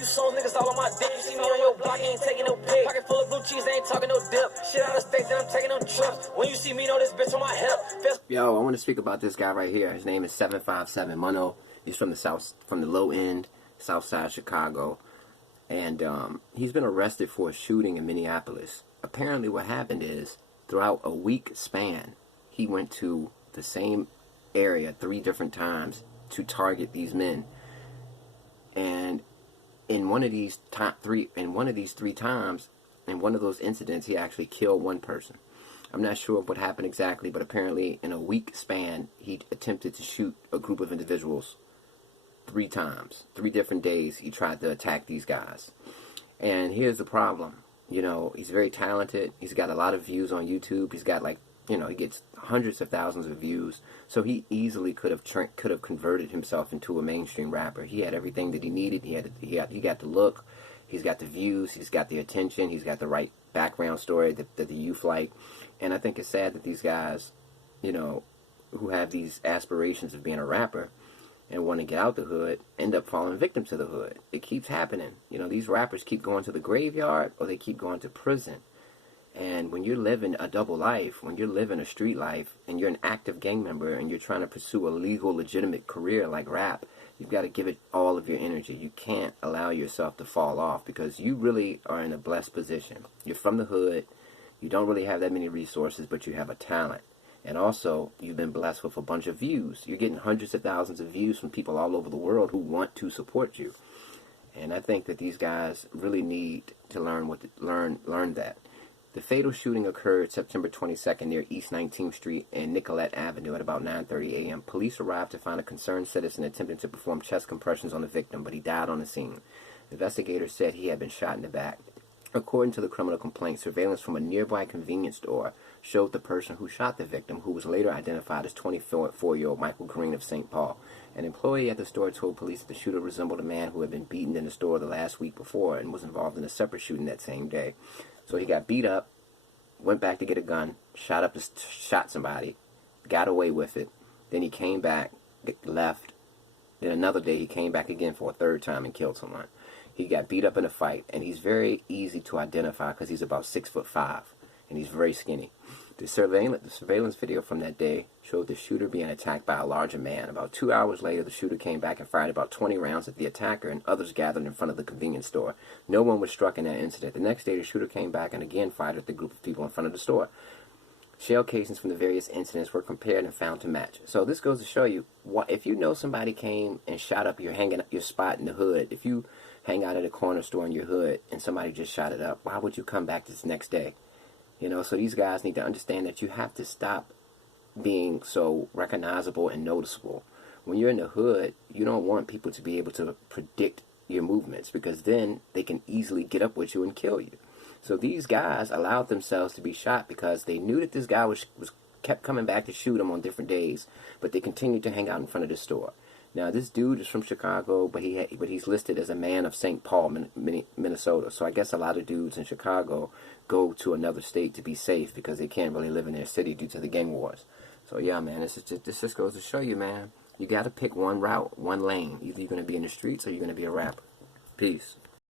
You sold niggas all on my dick. You see me on your block, you ain't taking no pic. Pocket full of blue cheese, I ain't talking no dip. Shit out of state, then I'm taking no trips. When you see me, know this bitch on my hip. Yo, I want to speak about this guy right here. His name is 757 Munno. He's from the south, from the low end, south side of Chicago. And he's been arrested for a shooting in Minneapolis. Apparently what happened is, throughout a week span, he went to the same area 3 different times to target these men. And in one of these 3 times, in one of those incidents, he actually killed one person. I'm not sure what happened exactly, but apparently in a week span, he attempted to shoot a group of individuals 3 times. 3 different days he tried to attack these guys. And here's the problem. You know, he's very talented. He's got a lot of views on YouTube. He's got, like, you know, he gets hundreds of thousands of views. So he easily could have converted himself into a mainstream rapper. He had everything that he needed. He got the look. He's got the views. He's got the attention. He's got the right background story that the youth like. And I think it's sad that these guys, you know, who have these aspirations of being a rapper and want to get out the hood, end up falling victim to the hood. It keeps happening. You know, these rappers keep going to the graveyard or they keep going to prison. And when you're living a double life, when you're living a street life, and you're an active gang member and you're trying to pursue a legal, legitimate career like rap, you've got to give it all of your energy. You can't allow yourself to fall off because you really are in a blessed position. You're from the hood. You don't really have that many resources, but you have a talent. And also, you've been blessed with a bunch of views. You're getting hundreds of thousands of views from people all over the world who want to support you. And I think that these guys really need to learn that. The fatal shooting occurred September 22nd near East 19th Street and Nicollet Avenue at about 9:30 a.m. Police arrived to find a concerned citizen attempting to perform chest compressions on the victim, but he died on the scene. Investigators said he had been shot in the back. According to the criminal complaint, surveillance from a nearby convenience store showed the person who shot the victim, who was later identified as 24-year-old Michael Green of St. Paul. An employee at the store told police that the shooter resembled a man who had been beaten in the store the last week before and was involved in a separate shooting that same day. So he got beat up, went back to get a gun, shot somebody, got away with it. Then he came back, left. Then another day he came back again for a 3rd time and killed someone. He got beat up in a fight, and he's very easy to identify because he's about 6'5", and he's very skinny. The surveillance video from that day showed the shooter being attacked by a larger man. About 2 hours later, the shooter came back and fired about 20 rounds at the attacker, and others gathered in front of the convenience store. No one was struck in that incident. The next day, the shooter came back and again fired at the group of people in front of the store. Shell casings from the various incidents were compared and found to match. So this goes to show you, if you know somebody came and shot up your spot in the hood, if you hang out at a corner store in your hood and somebody just shot it up, why would you come back this next day? You know, so these guys need to understand that you have to stop being so recognizable and noticeable. When you're in the hood, you don't want people to be able to predict your movements because then they can easily get up with you and kill you. So these guys allowed themselves to be shot because they knew that this guy kept coming back to shoot them on different days, but they continued to hang out in front of the store. Now, this dude is from Chicago, but he's listed as a man of St. Paul, Minnesota. So I guess a lot of dudes in Chicago go to another state to be safe because they can't really live in their city due to the gang wars. So yeah, man, this just goes to show you, man, you got to pick one route, one lane. Either you're going to be in the streets or you're going to be a rapper. Peace.